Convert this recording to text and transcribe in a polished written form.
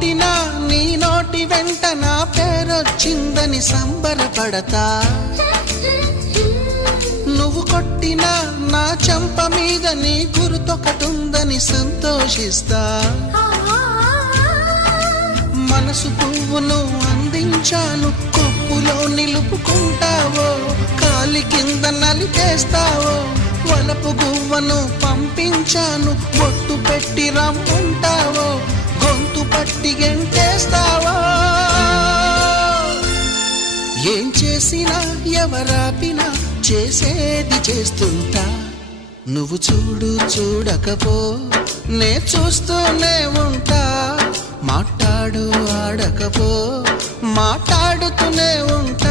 పుట్టినా నీ నోటి వెంట నా పేరొచ్చిందని సంబరపడతా, నువ్వు కొట్టినా నా చెంప మీద నీ గుర్తొకటుందని సంతోషిస్తా. మనసు పువ్వును అందించాను, కొప్పులో నిలుపుకుంటావో, కాలి కింద నలిపేస్తావో. వలపు గువ్వను పంపించాను, బొట్టు పెట్టి రమ్ముంటావో, గొంతు పట్టి గెంటేస్తావో. ఏం చేసినా ఎవరాపినా చేసేది చేస్తుంటా. నువ్వు చూడు చూడకపో నే చూస్తూనే ఉంటా. మాట్లాడు ఆడకపో మాట్లాడుతూనే ఉంటా.